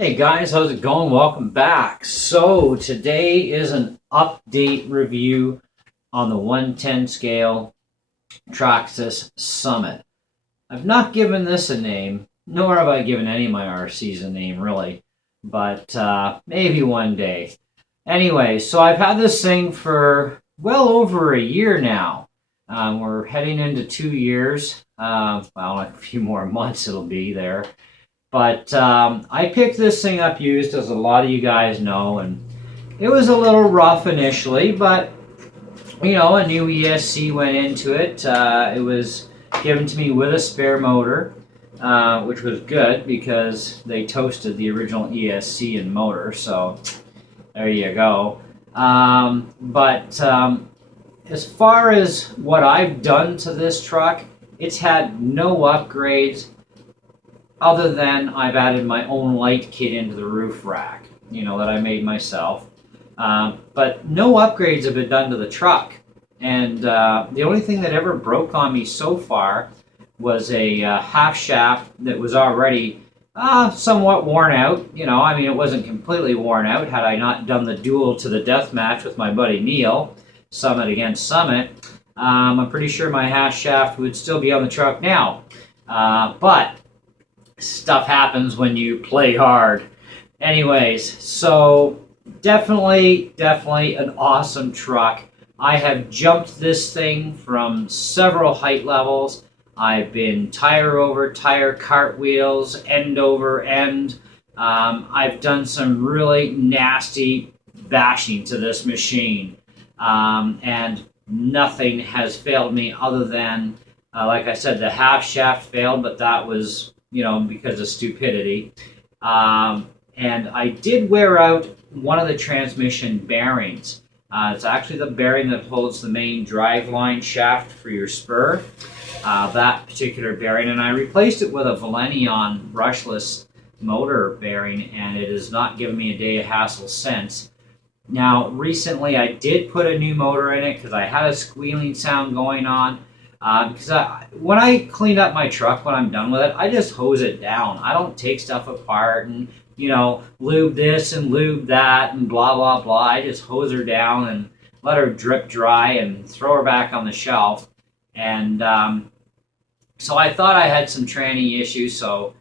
Hey guys, how's it going? Welcome back. So today is an update review on the 110 scale Traxxas Summit. I've not given this a name, nor have I given any of my RCs a name really, but maybe one day. Anyway, so I've had this thing for well over a year now. We're heading into 2 years. Well, a few more months it'll be there. But I picked this thing up used, as a lot of you guys know, and it was a little rough initially, but a new ESC went into it. It was given to me with a spare motor, which was good because they toasted the original ESC and motor, so there you go. But as far as what I've done to this truck, it's had no upgrades other than I've added my own light kit into the roof rack, that I made myself. But no upgrades have been done to the truck. And the only thing that ever broke on me so far was a half shaft that was already somewhat worn out. It wasn't completely worn out had I not done the duel to the death match with my buddy Neil, Summit against Summit. I'm pretty sure my half shaft would still be on the truck now. But stuff happens when you play hard. Anyways, so definitely an awesome truck. I have jumped this thing from several height levels. I've been tire over tire cartwheels, end over end. I've done some really nasty bashing to this machine. And nothing has failed me other than, like I said, the half shaft failed, but that was because of stupidity. And I did wear out one of the transmission bearings. It's actually the bearing that holds the main driveline shaft for your spur, that particular bearing. And I replaced it with a Valenion brushless motor bearing, and it has not given me a day of hassle since. Now, recently I did put a new motor in it because I had a squealing sound going on. Because when I clean up my truck, when I'm done with it, I just hose it down. I don't take stuff apart and, lube this and lube that and blah, blah, blah. I just hose her down and let her drip dry and throw her back on the shelf. And so I thought I had some tranny issues. So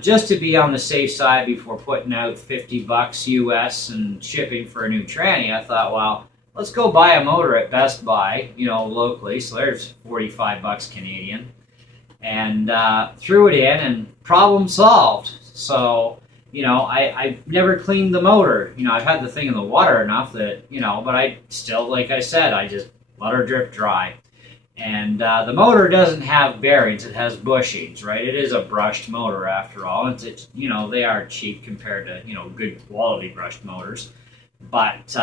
just to be on the safe side before putting out $50 US and shipping for a new tranny, I thought, well, let's go buy a motor at Best Buy, locally. So there's $45 Canadian. And threw it in and problem solved. So, I never cleaned the motor. I've had the thing in the water enough that, but I still, like I said, I just let her drip dry. And the motor doesn't have bearings. It has bushings, right? It is a brushed motor after all. It's they are cheap compared to, good quality brushed motors. But,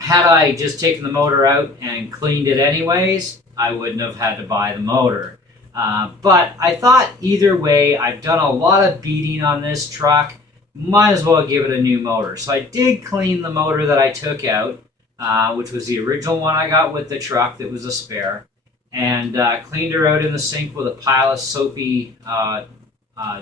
had I just taken the motor out and cleaned it anyways, I wouldn't have had to buy the motor. But I thought either way, I've done a lot of beating on this truck. Might as well give it a new motor. So I did clean the motor that I took out, which was the original one I got with the truck that was a spare, and cleaned her out in the sink with a pile of soapy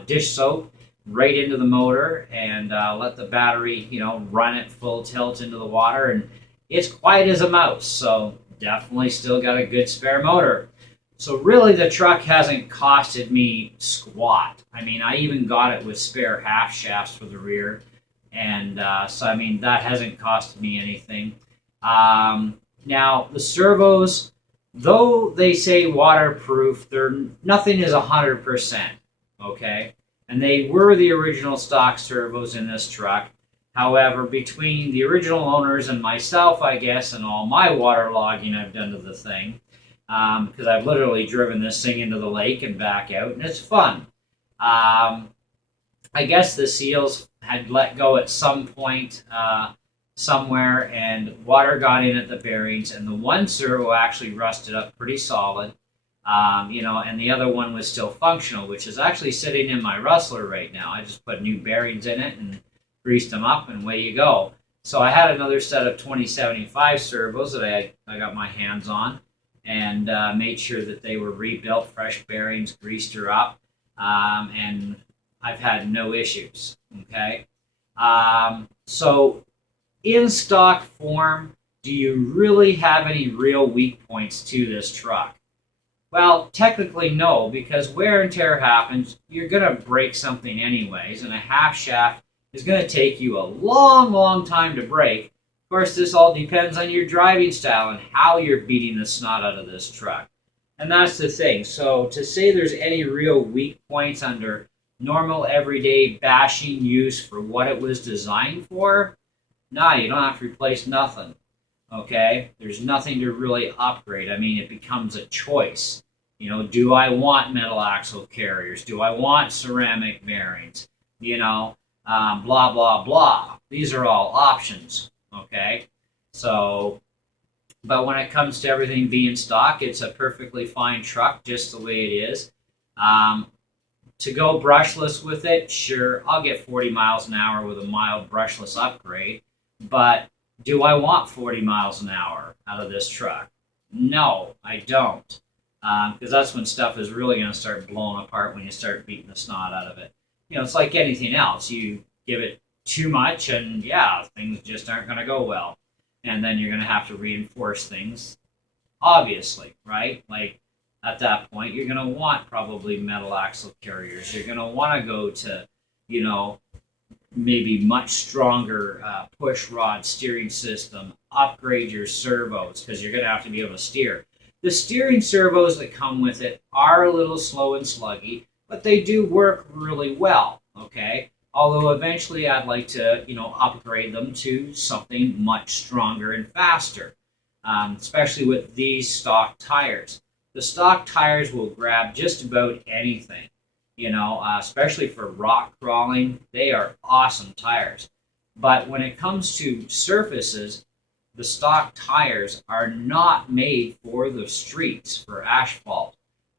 dish soap right into the motor, and let the battery, run at full tilt into the water, and it's quiet as a mouse. So definitely still got a good spare motor. So really the truck hasn't costed me squat. I even got it with spare half shafts for the rear, and so that hasn't costed me anything. Now the servos, though they say waterproof, nothing is 100%. Okay. And they were the original stock servos in this truck. However, between the original owners and myself, I guess, and all my waterlogging I've done to the thing, because I've literally driven this thing into the lake and back out, and it's fun. I guess the seals had let go at some point somewhere, and water got in at the bearings, and the one servo actually rusted up pretty solid. And the other one was still functional, which is actually sitting in my Rustler right now. I just put new bearings in it and greased them up, and away you go. So I had another set of 2075 servos that I got my hands on, and made sure that they were rebuilt, fresh bearings, greased her up, and I've had no issues. Okay, so in stock form, do you really have any real weak points to this truck? Well, technically no, because wear and tear happens. You're going to break something anyways, and a half shaft is going to take you a long, long time to break. Of course, this all depends on your driving style and how you're beating the snot out of this truck. And that's the thing. So to say there's any real weak points under normal everyday bashing use for what it was designed for, nah, you don't have to replace nothing. Okay? There's nothing to really upgrade. I mean, it becomes a choice. You know, do I want metal axle carriers? Do I want ceramic bearings? You know, blah, blah, blah. These are all options. Okay? So, but when it comes to everything being stock, it's a perfectly fine truck just the way it is. To go brushless with it, sure, I'll get 40 miles an hour with a mild brushless upgrade, but do I want 40 miles an hour out of this truck? No, I don't, because that's when stuff is really going to start blowing apart when you start beating the snot out of it. You know, it's like anything else. You give it too much and, yeah, things just aren't going to go well. And then you're going to have to reinforce things, obviously, right? Like, at that point, you're going to want probably metal axle carriers. You're going to want to go to, you know, maybe much stronger push rod steering system, upgrade your servos, because you're going to have to be able to steer. The steering servos that come with it are a little slow and sluggy, but they do work really well, okay? Although eventually I'd like to, you know, upgrade them to something much stronger and faster, especially with these stock tires. The stock tires will grab just about anything, you know, especially for rock crawling. They are awesome tires. But when it comes to surfaces, the stock tires are not made for the streets, for asphalt.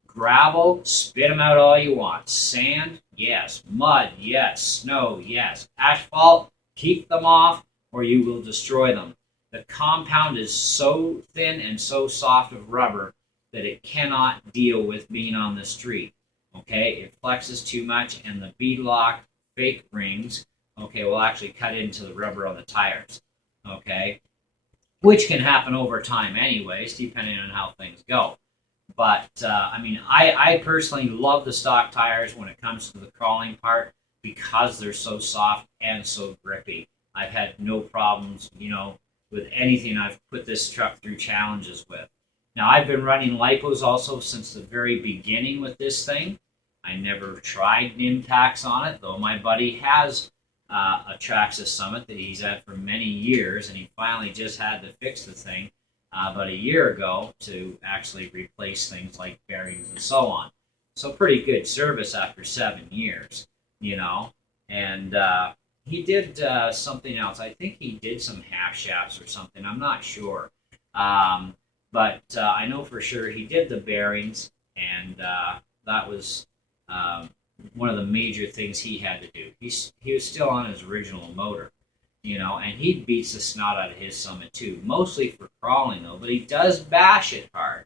Gravel, spit them out all you want. Sand, yes. Mud, yes. Snow, yes. Asphalt, keep them off or you will destroy them. The compound is so thin and so soft of rubber that it cannot deal with being on the street. Okay, it flexes too much, and the beadlock fake rings, okay, will actually cut into the rubber on the tires. Okay, which can happen over time, anyways, depending on how things go. But I mean, I personally love the stock tires when it comes to the crawling part because they're so soft and so grippy. I've had no problems, you know, with anything I've put this truck through challenges with. Now, I've been running lipos also since the very beginning with this thing. I never tried Nimtax on it, though my buddy has a Traxxas Summit that he's had for many years, and he finally just had to fix the thing about a year ago to actually replace things like bearings and so on. So pretty good service after 7 years, you know. And he did something else. I think he did some half shafts or something. I'm not sure. But I know for sure he did the bearings, and that was one of the major things he had to do. He was still on his original motor, you know, and he beats the snot out of his Summit too, mostly for crawling though, but he does bash it hard.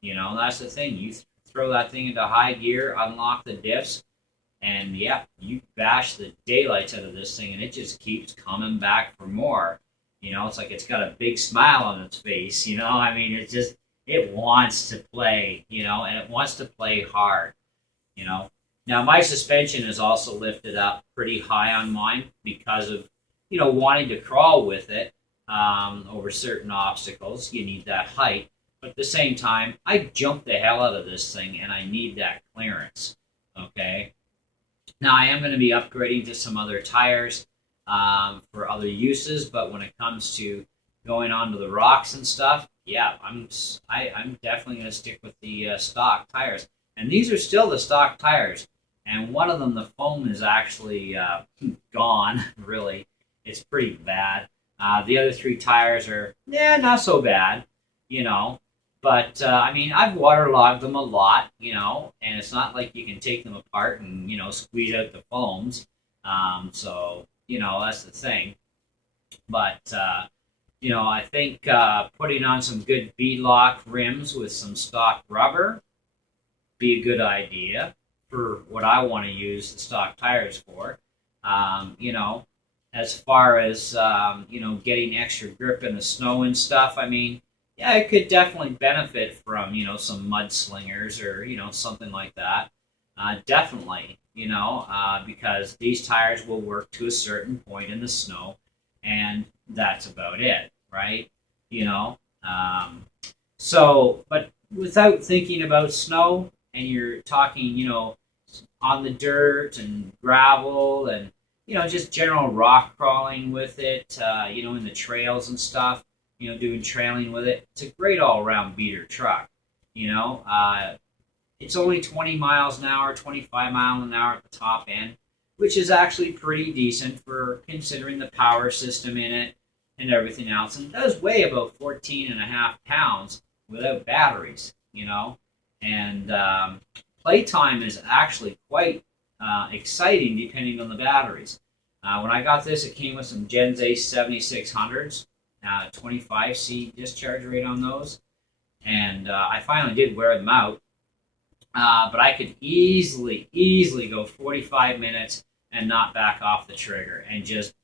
You know, that's the thing. You throw that thing into high gear, unlock the diffs, and yeah, you bash the daylights out of this thing, and it just keeps coming back for more. You know, it's like it's got a big smile on its face, you know? I mean, it wants to play, you know, and it wants to play hard, you know? Now, my suspension is also lifted up pretty high on mine because of, you know, wanting to crawl with it over certain obstacles. You need that height. But at the same time, I jump the hell out of this thing, and I need that clearance, okay? Now, I am going to be upgrading to some other tires for other uses, but when it comes to going onto the rocks and stuff, yeah, I'm definitely going to stick with the stock tires. And these are still the stock tires, and one of them, the foam is actually gone, really. It's pretty bad. The other 3 tires are, not so bad, you know. But, I mean, I've waterlogged them a lot, you know, and it's not like you can take them apart and, you know, squeeze out the foams. So, you know, that's the thing. But, you know, I think putting on some good beadlock rims with some stock rubber be a good idea for what I want to use the stock tires for. You know, as far as you know, getting extra grip in the snow and stuff, I mean, yeah, it could definitely benefit from, you know, some mudslingers or, you know, something like that. Definitely, you know, because these tires will work to a certain point in the snow, and that's about it, right? You know, but without thinking about snow, and you're talking, you know, on the dirt and gravel and, you know, just general rock crawling with it, you know, in the trails and stuff, you know, doing trailing with it. It's a great all-around beater truck, you know. It's only 20 miles an hour, 25 miles an hour at the top end, which is actually pretty decent for considering the power system in it and everything else. And it does weigh about 14 and a half pounds without batteries, you know. And playtime is actually quite exciting depending on the batteries. When I got this, it came with some Gens Ace 7600s, 25C discharge rate on those. And I finally did wear them out. But I could easily go 45 minutes and not back off the trigger and just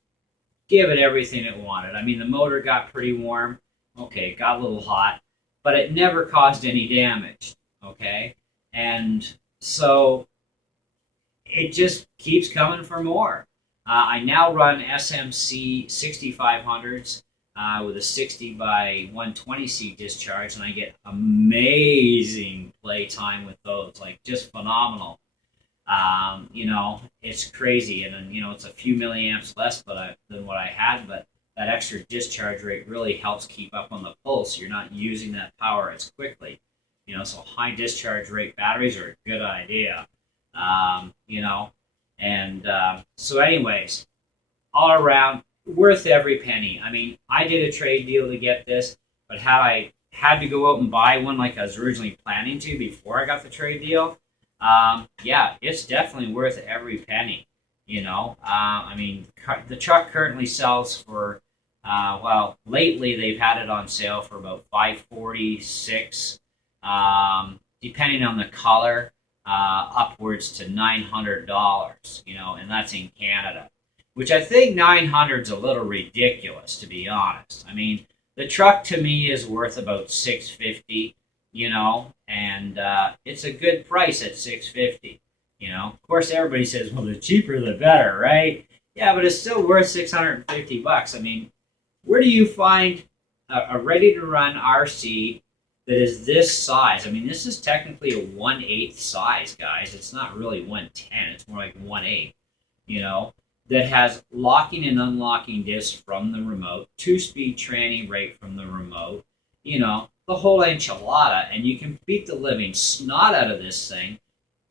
give it everything it wanted. I mean, the motor got pretty warm. Okay, it got a little hot, but it never caused any damage. Okay, and so it just keeps coming for more. I now run SMC 6500s with a 60 by 120C discharge, and I get amazing play time with those, like just phenomenal. You know, it's crazy, and then, you know, it's a few milliamps less than what I had, but that extra discharge rate really helps keep up on the pulse. You're not using that power as quickly, you know, so high discharge rate batteries are a good idea. You know, and so anyways, all around, worth every penny. I mean, I did a trade deal to get this, but had I had to go out and buy one like I was originally planning to before I got the trade deal, yeah, it's definitely worth every penny. You know, I mean, the truck currently sells for, well, lately they've had it on sale for about $546, depending on the color, upwards to $900. You know, and that's in Canada, which I think 900 is a little ridiculous, to be honest. I mean, the truck to me is worth about 650, you know, and it's a good price at 650. You know, of course, everybody says, well, the cheaper the better, right? Yeah, but it's still worth 650 bucks. I mean, where do you find a ready-to-run RC that is this size? I mean, this is technically a 1/8 size, guys. It's not really 1/10. It's more like 1/8, you know, that has locking and unlocking discs from the remote, 2-speed tranny rate from the remote, you know, the whole enchilada, and you can beat the living snot out of this thing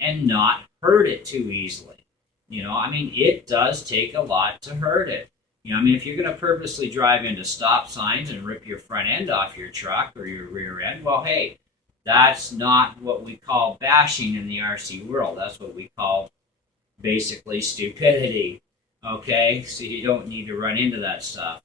and not hurt it too easily. You know, I mean, it does take a lot to hurt it. You know, I mean, if you're going to purposely drive into stop signs and rip your front end off your truck or your rear end, well, hey, that's not what we call bashing in the RC world. That's what we call basically stupidity. Okay, so you don't need to run into that stuff.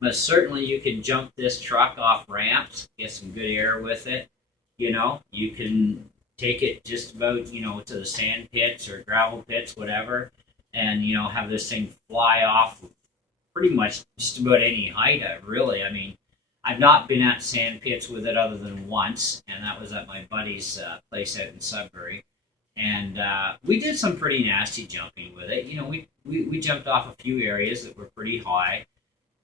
But certainly you can jump this truck off ramps, get some good air with it. You know, you can take it just about, you know, to the sand pits or gravel pits, whatever, and, you know, have this thing fly off pretty much just about any height, really. I mean, I've not been at sand pits with it other than once, and that was at my buddy's place out in Sudbury. And we did some pretty nasty jumping with it. You know, we jumped off a few areas that were pretty high,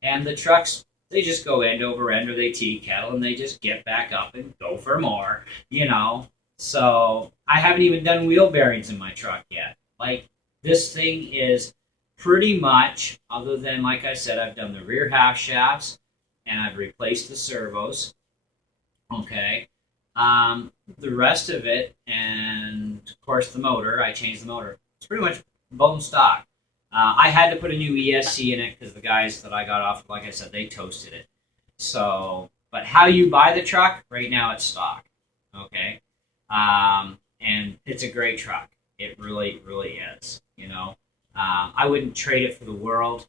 and the trucks, they just go end over end, or they tea kettle, and they just get back up and go for more, you know. So I haven't even done wheel bearings in my truck yet. Like, this thing is pretty much, other than, like I said, I've done the rear half shafts, and I've replaced the servos, okay. The rest of it, and of course the motor, I changed the motor. It's pretty much bone stock. I had to put a new ESC in it because the guys that I got off, like I said, they toasted it. So, but how you buy the truck, right now it's stock, okay? And it's a great truck. It really, really is, you know. I wouldn't trade it for the world.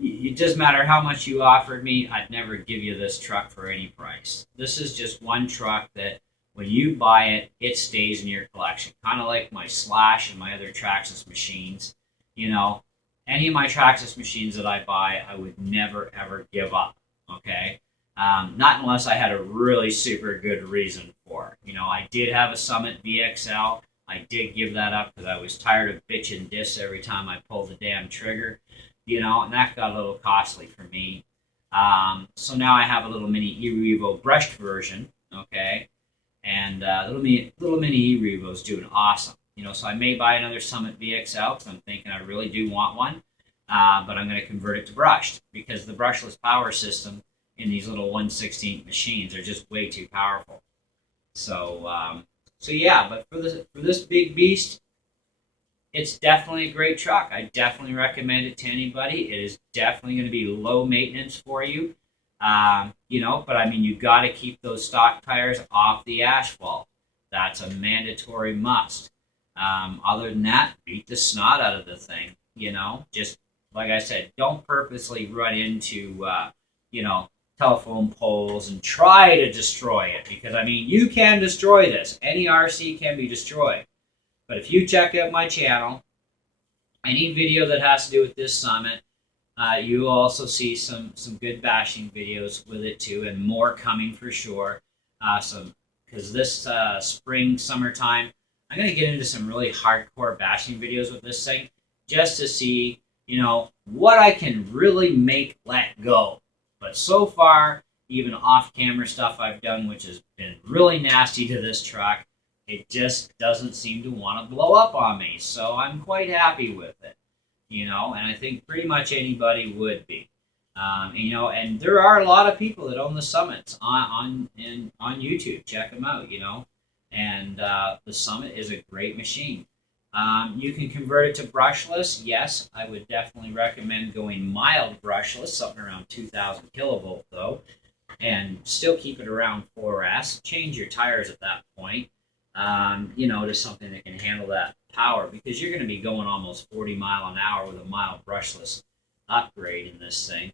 It doesn't matter how much you offered me, I'd never give you this truck for any price. This is just one truck that when you buy it, it stays in your collection. Kind of like my Slash and my other Traxxas machines. You know, any of my Traxxas machines that I buy, I would never ever give up. Okay, not unless I had a really super good reason for it. You know, I did have a Summit VXL. I did give that up because I was tired of bitching diffs every time I pulled the damn trigger. You know, and that got a little costly for me. So now I have a little mini e-revo brushed version. Okay, and little mini e-revo's doing awesome. You know, so I may buy another Summit VXL because I'm thinking I really do want one. But I'm going to convert it to brushed because the brushless power system in these little 1/16 machines are just way too powerful. So, so yeah, but for this big beast, it's definitely a great truck. I definitely recommend it to anybody. It is definitely going to be low maintenance for you. You know, but I mean, you got to keep those stock tires off the asphalt. That's a mandatory must. Other than that, beat the snot out of the thing. You know, just like I said, don't purposely run into, you know, telephone poles and try to destroy it. Because, I mean, you can destroy this. Any RC can be destroyed. But if you check out my channel, any video that has to do with this Summit, you will also see some good bashing videos with it too, and more coming for sure. Because this spring, summertime, I'm going to get into some really hardcore bashing videos with this thing, just to see, you know, what I can really make let go. But so far, even off-camera stuff I've done, which has been really nasty to this truck, it just doesn't seem to want to blow up on me. So I'm quite happy with it, you know, and I think pretty much anybody would be. You know, and there are a lot of people that own the Summits on YouTube. Check them out, you know. And the Summit is a great machine. You can convert it to brushless. Yes, I would definitely recommend going mild brushless, something around 2,000 kilovolt though, and still keep it around 4S. Change your tires at that point, you know, to something that can handle that power, because you're going to be going almost 40 mile an hour with a mild brushless upgrade in this thing.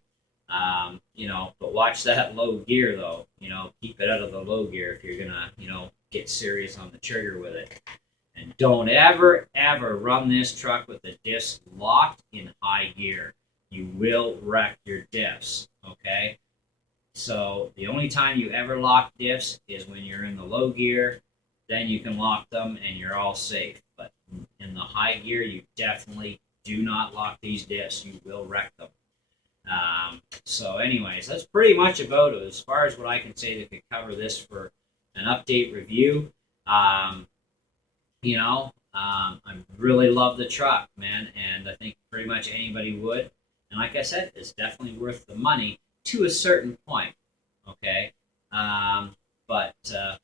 You know, but watch that low gear though. You know, keep it out of the low gear if you're gonna, you know, get serious on the trigger with it. And don't ever run this truck with the diffs locked in high gear. You will wreck your diffs, okay? So the only time you ever lock diffs is when you're in the low gear. Then you can lock them and you're all safe. But in the high gear, you definitely do not lock these diffs. You will wreck them. So anyways, that's pretty much about it as far as what I can say that could cover this for an update review. You know, I really love the truck, man, and I think pretty much anybody would. And like I said, it's definitely worth the money to a certain point, okay? But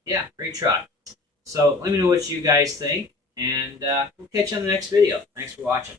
yeah, great truck. So let me know what you guys think, and we'll catch you on the next video. Thanks for watching.